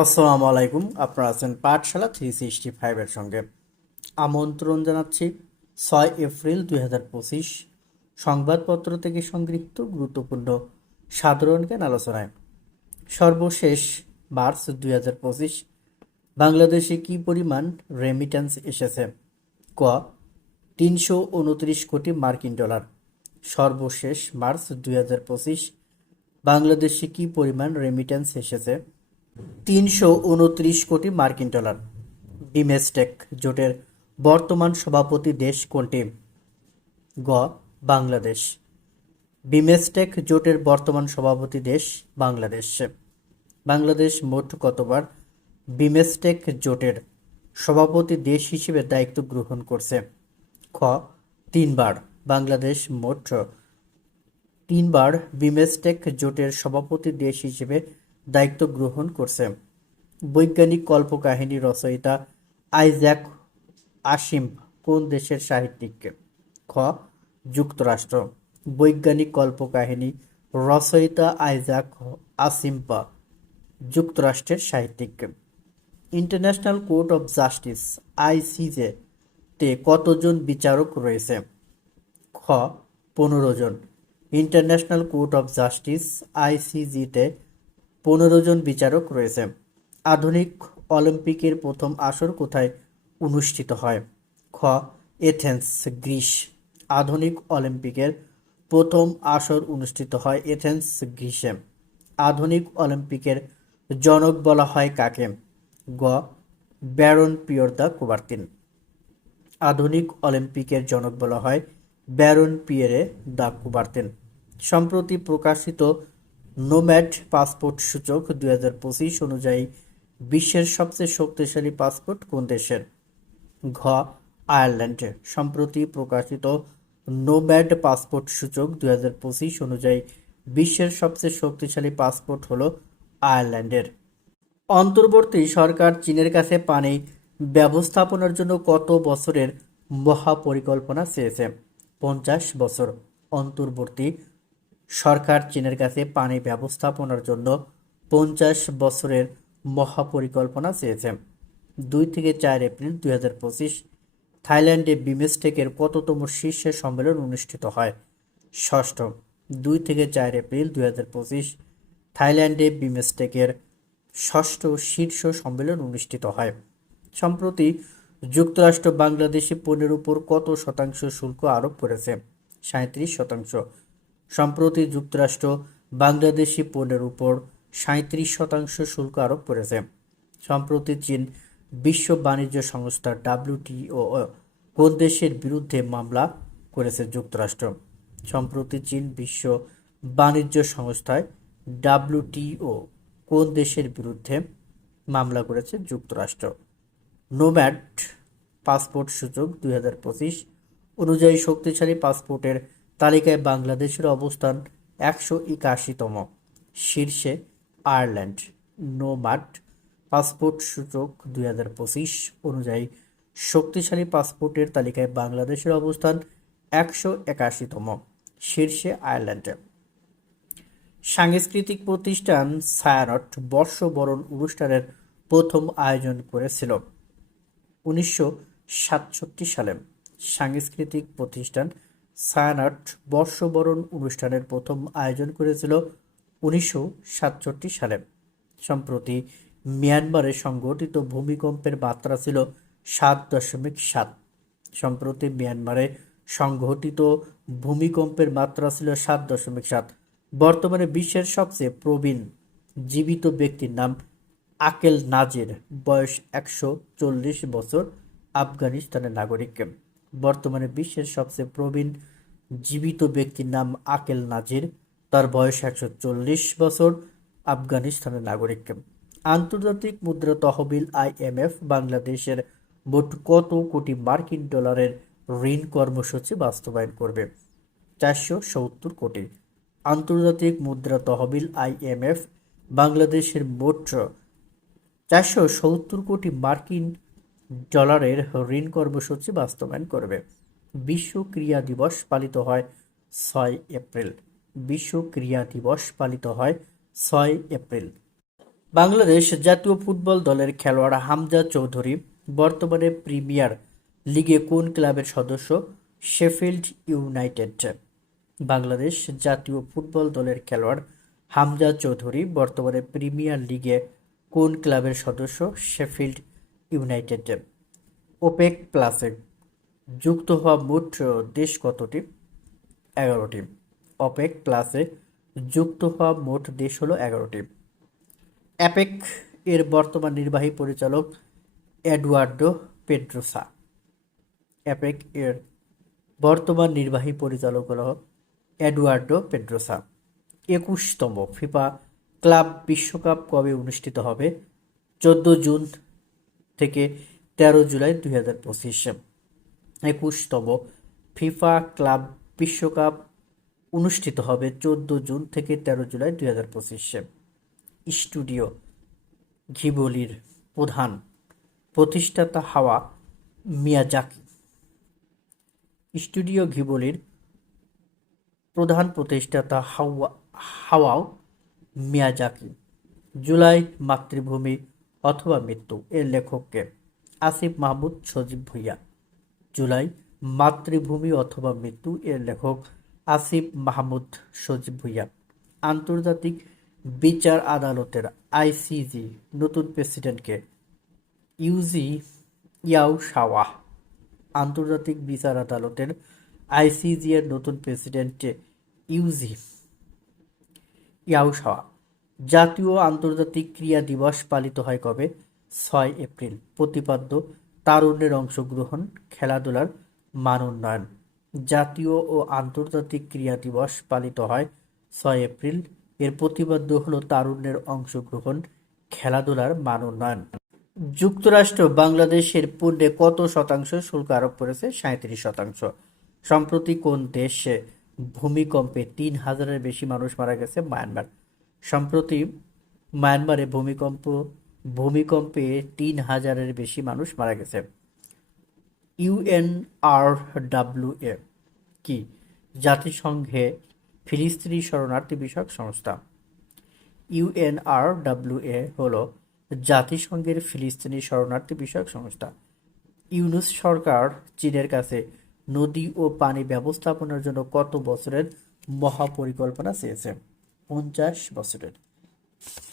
আসসালামু আলাইকুম। আপনারা আছেন পাঠশালা থ্রি সিক্সটি ফাইভের সঙ্গে। আমন্ত্রণ জানাচ্ছি ছয় এপ্রিল দুই হাজার পঁচিশ। সংবাদপত্র থেকে সংগৃহীত গুরুত্বপূর্ণ সাধারণ জ্ঞান আলোচনায়। সর্বশেষ মার্চ দুই হাজার পঁচিশ। বাংলাদেশে কী পরিমাণ রেমিট্যান্স এসেছে? ক, তিনশো উনত্রিশ কোটি মার্কিন ডলার। সর্বশেষ মার্চ দুই হাজার পঁচিশ। বাংলাদেশে কী পরিমাণ রেমিট্যান্স এসেছে? তিনশো উনত্রিশ কোটি মার্কিন ডলার। বিমেস্টেক জোটের বর্তমান সভাপতি দেশ কোনটি? গ. বাংলাদেশ। বিমেস্টেক জোটের বর্তমান সভাপতি দেশ বাংলাদেশ। বাংলাদেশ মোট কতবার বিমেস্টেক জোটের সভাপতি দেশ হিসেবে দায়িত্ব গ্রহণ করছে? খ. তিনবার। বাংলাদেশ মোট তিনবার বিমেস্টেক জোটের সভাপতি দেশ হিসেবে দায়িত্ব গ্রহণ করছে। বৈজ্ঞানিক কল্পকাহিনী রচয়িতা আইজ্যাক আসিম কোন দেশের সাহিত্যিক খ, যুক্তরাষ্ট্র। বৈজ্ঞানিক কল্পকাহিনী রচয়িতা আইজাক আসিম্পা যুক্তরাষ্ট্রের সাহিত্যিক International Court of Justice, ICJ তে কতজন বিচারক রয়েছে? খ, পনেরো জন। ইন্টারন্যাশনাল কোর্ট অফ জাস্টিস, আইসিজিতে পনেরো জন বিচারক রয়েছে। আধুনিক অলিম্পিকের প্রথম আসর কোথায় অনুষ্ঠিত হয়? খ, এথেন্স, গ্রিস। আধুনিক অলিম্পিকের প্রথম আসর অনুষ্ঠিত হয় এথেন্স, গ্রিসে। আধুনিক অলিম্পিকের জনক বলা হয় কাকে? গ, ব্যারন পিয়র দ্য কুবার্তিন। আধুনিক অলিম্পিকের জনক বলা হয় ব্যারন পিয়েরে দ্য কুবার্তেন। সম্প্রতি প্রকাশিত নোম্যাড পাসপোর্ট সূচক দুই হাজার পঁচিশ অনুযায়ী বিশ্বের সবচেয়ে শক্তিশালী পাসপোর্ট কোন দেশের? ঘ. আয়ারল্যান্ডে। সম্প্রতি প্রকাশিত নোম্যাড পাসপোর্ট সূচক দুই হাজার পঁচিশ অনুযায়ী বিশ্বের সবচেয়ে শক্তিশালী পাসপোর্ট হল আয়ারল্যান্ডের। অন্তর্বর্তী সরকার চীনের কাছে পানি ব্যবস্থাপনার জন্য কত বছরের মহাপরিকল্পনা চেয়েছে? পঞ্চাশ বছর। অন্তর্বর্তী সরকার চীনের কাছে পানি ব্যবস্থাপনার জন্য পঞ্চাশ বছরের মহাপরিকল্পনা চেয়েছে। দুই থেকে চার এপ্রিল দুই হাজার পঁচিশ থাইল্যান্ডে বিমেস্টেকের কততম শীর্ষ সম্মেলন অনুষ্ঠিত হয়। ষষ্ঠ, দুই থেকে চার এপ্রিল দুই হাজার পঁচিশ থাইল্যান্ডে বিমেস্টেকের ষষ্ঠ শীর্ষ সম্মেলন অনুষ্ঠিত হয়। সম্প্রতি যুক্তরাষ্ট্র বাংলাদেশে পণ্যের উপর কত শতাংশ শুল্ক আরোপ করেছে? সাঁত্রিশ শতাংশ সম্প্রতি যুক্তরাষ্ট্র বাংলাদেশি পণ্যের উপর সাঁত্রিশ শতাংশ শুল্ক আরোপ করেছে। সম্প্রতি চীন বিশ্ব বাণিজ্য সংস্থা ডাব্লিউটিও কোন দেশের বিরুদ্ধে মামলা করেছে যুক্তরাষ্ট্র? সম্প্রতি চীন বিশ্ব বাণিজ্য সংস্থায় ডাব্লিউটিও কোন দেশের বিরুদ্ধে মামলা করেছে যুক্তরাষ্ট্র? নোম্যাড পাসপোর্ট সূচক দুই হাজার পঁচিশ অনুযায়ী শক্তিশালী পাসপোর্টের তালিকায় বাংলাদেশের অবস্থান একশো একাশিতম। শীর্ষে আয়ারল্যান্ড নো নোম্যাড পাসপোর্ট সূচক দুই হাজার পঁচিশ অনুযায়ী শক্তিশালী পাসপোর্টের তালিকায় বাংলাদেশের অবস্থান একশো একাশিতম। শীর্ষে আয়ারল্যান্ডে। সাংস্কৃতিক প্রতিষ্ঠান ছায়ানট বর্ষবরণ অনুষ্ঠানের প্রথম আয়োজন করেছিল উনিশশো সাতষট্টি সালে। সাংস্কৃতিক প্রতিষ্ঠান ছায়ানট বর্ষবরণ অনুষ্ঠানের প্রথম আয়োজন করেছিল উনিশশো সাতষট্টি সালে। সম্প্রতি মিয়ানমারে সংঘটিত ভূমিকম্পের মাত্রা ছিল সাত দশমিক সাত। সম্প্রতি মিয়ানমারে সংঘটিত ভূমিকম্পের মাত্রা ছিল সাত দশমিক সাত। বর্তমানে বিশ্বের সবচেয়ে প্রবীণ জীবিত ব্যক্তির নাম আকেল নাজির। বয়স একশো চল্লিশ বছর, আফগানিস্তানের নাগরিক। বর্তমানে বিশ্বের সবচেয়ে প্রবীণ জীবিত ব্যক্তির নাম আকেল নাজির। তার বয়স একশো চল্লিশ বছর। আফগানিস্তানের নাগরিক। আন্তর্জাতিক মুদ্রা তহবিল আইএমএফ বাংলাদেশের মোট কত কোটি মার্কিন ডলারের ঋণ কর্মসূচি বাস্তবায়ন করবে? চারশো সত্তর কোটি। আন্তর্জাতিক মুদ্রা তহবিল আইএমএফ বাংলাদেশের মোট চারশো সত্তর কোটি মার্কিন ডলারের ঋণ কর্মসূচি বাস্তবায়ন করবে। বিশ্ব ক্রিয়া দিবস পালিত হয় ছয় এপ্রিল। বিশ্ব ক্রিয়া দিবস পালিত হয় ছয় এপ্রিল। বাংলাদেশ জাতীয় ফুটবল দলের খেলোয়াড় হামজা চৌধুরী, বর্তমানে প্রিমিয়ার লিগে কোন ক্লাবের সদস্য? Sheffield United. বাংলাদেশ জাতীয় ফুটবল দলের খেলোয়াড় হামজা চৌধুরী, বর্তমানে প্রিমিয়ার লিগে কোন ক্লাবের সদস্য? শেফিল্ড ইউনাইটেড ওপেক প্লাসে যুক্ত হওয়া মোট দেশ কতটি? এগারোটি। অপেক প্লাসে যুক্ত হওয়া মোট দেশ হলো এগারোটি। অ্যাপেক এর বর্তমান নির্বাহী পরিচালক এডওয়ার্ডো পেড্রোসা। অ্যাপেক এর বর্তমান নির্বাহী পরিচালক হল এডওয়ার্ডো পেড্রোসা। একুশতম ফিফা ক্লাব বিশ্বকাপ কবে অনুষ্ঠিত হবে? চোদ্দ জুন থেকে তেরো জুলাই দুই হাজার একুশতম ফিফা ক্লাব বিশ্বকাপ অনুষ্ঠিত হবে চোদ্দ জুন থেকে তেরো জুলাই দুই হাজার পঁচিশে। স্টুডিও ঘিবলির প্রধান প্রতিষ্ঠাতা হাওয়া মিয়াজাকি। স্টুডিও ঘিবলির প্রধান প্রতিষ্ঠাতা হাওয়া হাওয়াও মিয়াজাকি। জুলাই মাতৃভূমি অথবা মৃত্যু, এর লেখককে আসিফ মাহমুদ সজীব ভুইয়া। জুলাই, মাতৃভূমি অথবা মৃত্যু, এর লেখক আসিফ মাহমুদ সজীব ভুইয়া। আন্তর্জাতিক বিচার আদালতের আইসিজি, নতুন প্রেসিডেন্টকে ইউজি ইয়াও শাওয়াহ। আন্তর্জাতিক বিচার আদালতের আইসিজি এর নতুন প্রেসিডেন্ট ইউজি ইয়াও শাওয়া জাতীয় আন্তর্জাতিক ক্রিয়া দিবস পালিত হয় কবে? ছয় এপ্রিল। প্রতিপাদ্য, তারুণ্যের অংশগ্রহণ, খেলাধুলার মান উন্নয়ন। জাতীয় ও আন্তর্জাতিক ক্রীড়া দিবস পালিত হয় ছয় এপ্রিল। এর প্রতিপাদ্য হল তারুণ্যের অংশগ্রহণ, খেলাধুলার মান উন্নয়ন। যুক্তরাষ্ট্র বাংলাদেশের পণ্যে কত শতাংশ শুল্ক আরোপ করেছে? সাঁত্রিশ শতাংশ। সম্প্রতি কোন দেশে ভূমিকম্পে তিন হাজারের বেশি মানুষ মারা গেছে? মায়ানমার। সম্প্রতি মায়ানমারে ভূমিকম্প, ভূমিকম্পে তিন হাজারের বেশি মানুষ মারা গেছে। ইউএনআরডাব্লিউএ কি? জাতিসংঘে ফিলিস্তিনি শরণার্থী বিষয়ক সংস্থা। ইউএনআরডাব্লিউএ হল জাতিসংঘের ফিলিস্তিনি শরণার্থী বিষয়ক সংস্থা। ইউনুস সরকার চীনের কাছে নদী ও পানি ব্যবস্থাপনার জন্য কত বছরের মহাপরিকল্পনা চেয়েছে? পঞ্চাশ বছরের।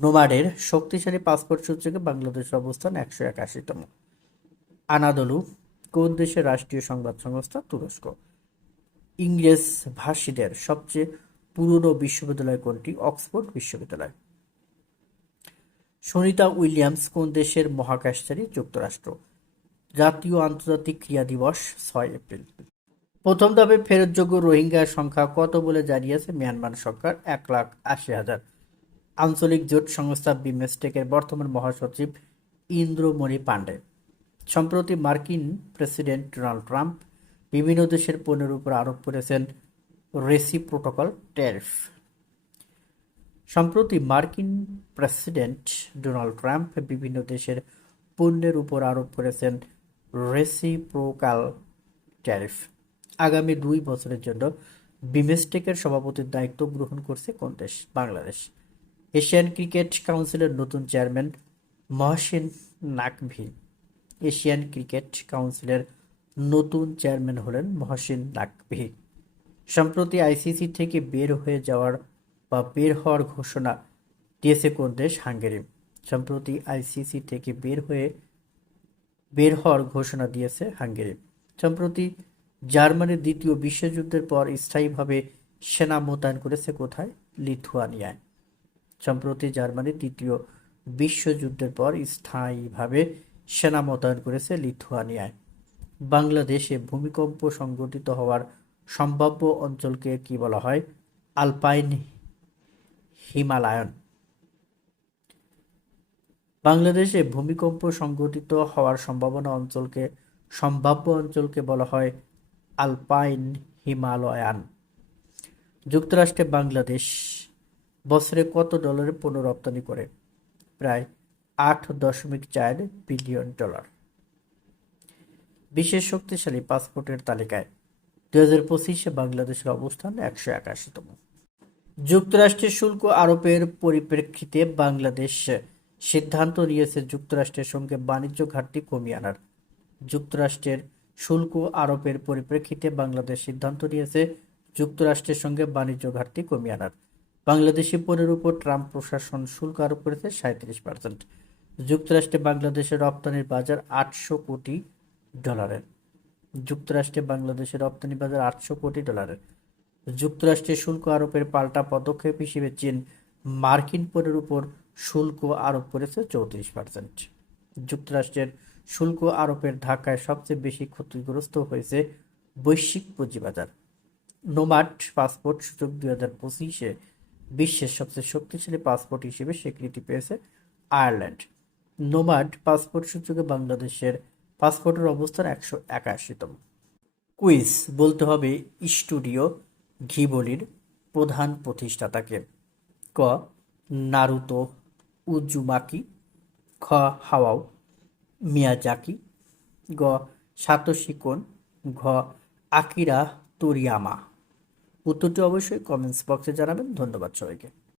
নোমাডের শক্তিশালী পাসপোর্ট সূচকে বাংলাদেশের অবস্থান একশো একাশিতম। আনাদলু কোন দেশের রাষ্ট্রীয় সংবাদ সংস্থা? তুরস্ক। ইংরেজ ভাষীদের সবচেয়ে পুরনো বিশ্ববিদ্যালয় কোনটি? অক্সফোর্ড বিশ্ববিদ্যালয়। সুনিতা উইলিয়ামস কোন দেশের মহাকাশচারী? যুক্তরাষ্ট্র। জাতীয় আন্তর্জাতিক ক্রিয়া দিবস, ছয় এপ্রিল। প্রথম ধাপে ফেরতযোগ্য রোহিঙ্গার সংখ্যা কত বলে জানিয়েছে মিয়ানমার সরকার? এক লাখ আশি হাজার। আঞ্চলিক জোট সংস্থা বিমস্টেকের বর্তমান মহাসচিব ইন্দ্রমণি পাণ্ডে। সম্প্রতি মার্কিন প্রেসিডেন্ট ডোনাল্ড ট্রাম্প বিভিন্ন দেশের পণ্যের উপর আরোপ করেছেন রেসি প্রোটোকল ট্যারিফ। সম্প্রতি মার্কিন প্রেসিডেন্ট ডোনাল্ড ট্রাম্প বিভিন্ন দেশের পণ্যের উপর আরোপ করেছেন রেসিপ্রোকাল ট্যারিফ। আগামী দুই বছরের জন্য বিমেস্টেকের সভাপতির দায়িত্ব গ্রহণ করছে কোন দেশ বাংলাদেশ। এশিয়ান ক্রিকেট কাউন্সিলের নতুন chairman Mohsin Naqvi Asian cricket কাউন্সিলের নতুন চেয়ারম্যান হলেন মহসিন নাকভি। সম্প্রতি আইসিসি থেকে বের হয়ে যাওয়ার বা বের হওয়ার ঘোষণা দিয়েছে কোন দেশ হাঙ্গেরি। সম্প্রতি আইসিসি থেকে বের হয়ে বের হওয়ার ঘোষণা দিয়েছে হাঙ্গেরি। সম্প্রতি জার্মানির দ্বিতীয় বিশ্বযুদ্ধের পর স্থায়ীভাবে সেনা মোতায়েন করেছে কোথায়? লিথুয়ানিয়ায়। সম্প্রতি জার্মানির দ্বিতীয় বিশ্বযুদ্ধের পর স্থায়ীভাবে সেনা মোতায়েন করেছে লিথুয়ানিয়ায়। বাংলাদেশে ভূমিকম্প সংঘটিত হওয়ার সম্ভাব্য অঞ্চলকে কি বলা হয়? Alpine Himalayan. বাংলাদেশে ভূমিকম্প সংঘটিত হওয়ার সম্ভাবনা অঞ্চলকে, সম্ভাব্য অঞ্চলকে বলা হয় আলপাইন হিমালয়ান। যুক্তরাষ্ট্রে বাংলাদেশ বছরে কত ডলারের পণ্য রপ্তানি করে? প্রায় আট দশমিক চার বিলিয়ন ডলার। বিশেষ শক্তিশালী পাসপোর্টের তালিকায় দু হাজার পঁচিশে বাংলাদেশের অবস্থান একশো একাশিতম। যুক্তরাষ্ট্রের শুল্ক আরোপের পরিপ্রেক্ষিতে বাংলাদেশ সিদ্ধান্ত নিয়েছে যুক্তরাষ্ট্রের সঙ্গে বাণিজ্য ঘাটতি কমিয়ে আনার। যুক্তরাষ্ট্রের শুল্ক আরোপের পরিপ্রেক্ষিতে বাংলাদেশ সিদ্ধান্ত নিয়েছে যুক্তরাষ্ট্রের সঙ্গে বাণিজ্য ঘাটতি কমিয়ে আনার। বাংলাদেশি পণ্যের উপর ট্রাম্প প্রশাসন শুল্ক আরোপ করেছে সাঁত্রিশ পার্সেন্ট যুক্তরাষ্ট্রে বাংলাদেশের রপ্তানির বাজার আটশো কোটি ডলারের। যুক্তরাষ্ট্রে বাংলাদেশের রপ্তানি বাজার আটশো কোটি ডলারের। যুক্তরাষ্ট্রে শুল্ক আরোপের পাল্টা পদক্ষেপ হিসেবে চীন মার্কিন পণ্যের উপর শুল্ক আরোপ করেছে চৌত্রিশ পার্সেন্ট যুক্তরাষ্ট্রের শুল্ক আরোপের ধাক্কায় সবচেয়ে বেশি ক্ষতিগ্রস্ত হয়েছে বৈশ্বিক পুঁজিবাজার। নোমাড পাসপোর্ট সূচক দুই হাজার পঁচিশে বিশ্বের সবচেয়ে শক্তিশালী পাসপোর্ট হিসেবে স্বীকৃতি পেয়েছে আয়ারল্যান্ড। নোমাড পাসপোর্ট সূচকে বাংলাদেশের পাসপোর্টের অবস্থান একশো একাশিতম। কুইজ, বলতে হবে স্টুডিও ঘিবলির প্রধান প্রতিষ্ঠাতাকে। ক, নারুতো উজুমাকি। খ, হাওয়াও। মিয়াজাকি গ সাতোশি কোন ঘ আকিরা তোরিয়ামা। উত্তরটি অবশ্যই কমেন্টস বক্সে জানাবেন। ধন্যবাদ সবাইকে।